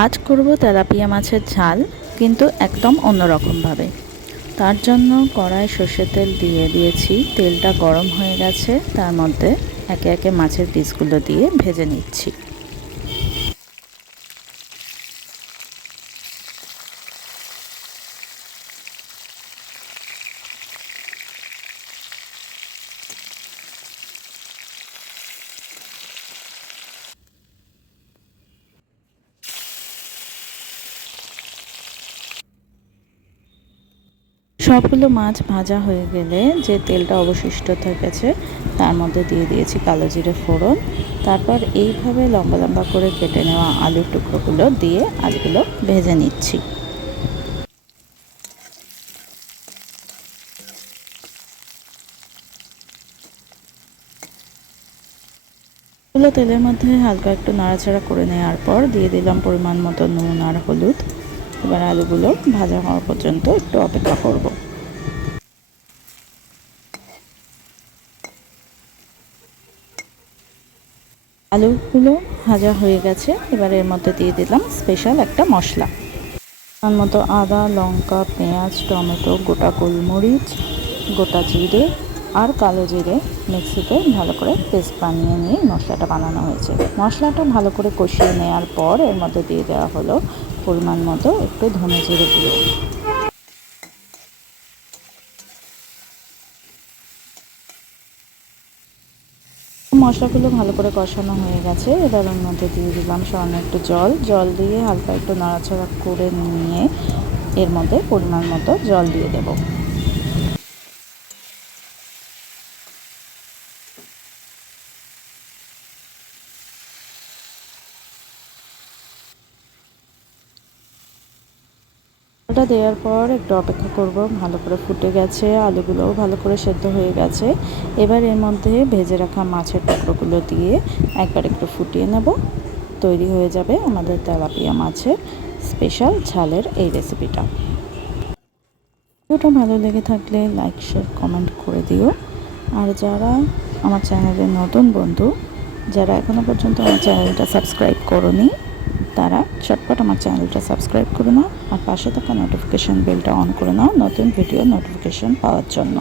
আজ করব তেলাপিয়া মাছের ঝাল, কিন্তু একদম অন্যরকমভাবে। তার জন্য কড়ায় সর্ষের তেল দিয়ে দিয়েছি। তেলটা গরম হয়ে গেছে, তার মধ্যে একে একে মাছের পিসগুলো দিয়ে ভেজে নিচ্ছি। সবগুলো মাছ ভাজা হয়ে গেলে যে তেলটা অবশিষ্ট থেকেছে তার মধ্যে দিয়ে দিয়েছি কালো জিরে ফোড়ন। তারপর এইভাবে লম্বা লম্বা করে কেটে নেওয়া আলুর টুকরোগুলো দিয়ে আলুগুলো ভেজে নিচ্ছি। এগুলো তেলের মধ্যে হালকা একটু নাড়াচাড়া করে নেওয়ার পর দিয়ে দিলাম পরিমাণ মতো নুন আর হলুদ। এবার আলুগুলো ভাজা হওয়া পর্যন্ত একটু অপেক্ষা করব। আলুগুলো ভাজা হয়ে গেছে, এবার এর মধ্যে দিয়ে দিলাম স্পেশাল একটা মশলা। তার মতো আদা, লঙ্কা, পেঁয়াজ, টমেটো, গোটা গোলমরিচ, গোটা জিরে আর কালো জিরে মিক্সিতে ভালো করে পেস্ট বানিয়ে নিয়ে মশলাটা বানানো হয়েছে। মশলাটা ভালো করে কষিয়ে নেওয়ার পর এর মধ্যে দিয়ে দেওয়া হলো পরিমাণ মতো একটু ধনে জিরে গুঁড়ো। মশলাগুলো ভালো করে কষানো হয়ে গেছে, এবার ওর মধ্যে দিয়ে দিলাম সামান্য একটু জল দিয়ে হালকা একটু নাড়াচাড়া করে নিয়ে এর মধ্যে পরিমাণ মতো জল দিয়ে দেবো। জলটা দেওয়ার পর একটু অপেক্ষা করব। ভালো করে ফুটে গেছে, আলুগুলোও ভালো করে সেদ্ধ হয়ে গেছে। এবার এর মধ্যে ভেজে রাখা মাছের টুকরোগুলো দিয়ে একবার একটু ফুটিয়ে নেব। তৈরি হয়ে যাবে আমাদের তেলাপিয়া মাছের স্পেশাল ঝালের এই রেসিপিটা। ভিডিওটা ভালো লেগে থাকলে লাইক, শেয়ার, কমেন্ট করে দিও। আর যারা আমার চ্যানেলের নতুন বন্ধু, যারা এখনও পর্যন্ত আমার চ্যানেলটা সাবস্ক্রাইব করোনি, তারা চটপট আমার চ্যানেলটা সাবস্ক্রাইব করে নাও আর পাশে থাকা নোটিফিকেশান বেলটা অন করে নাও নতুন ভিডিও নোটিফিকেশান পাওয়ার জন্য।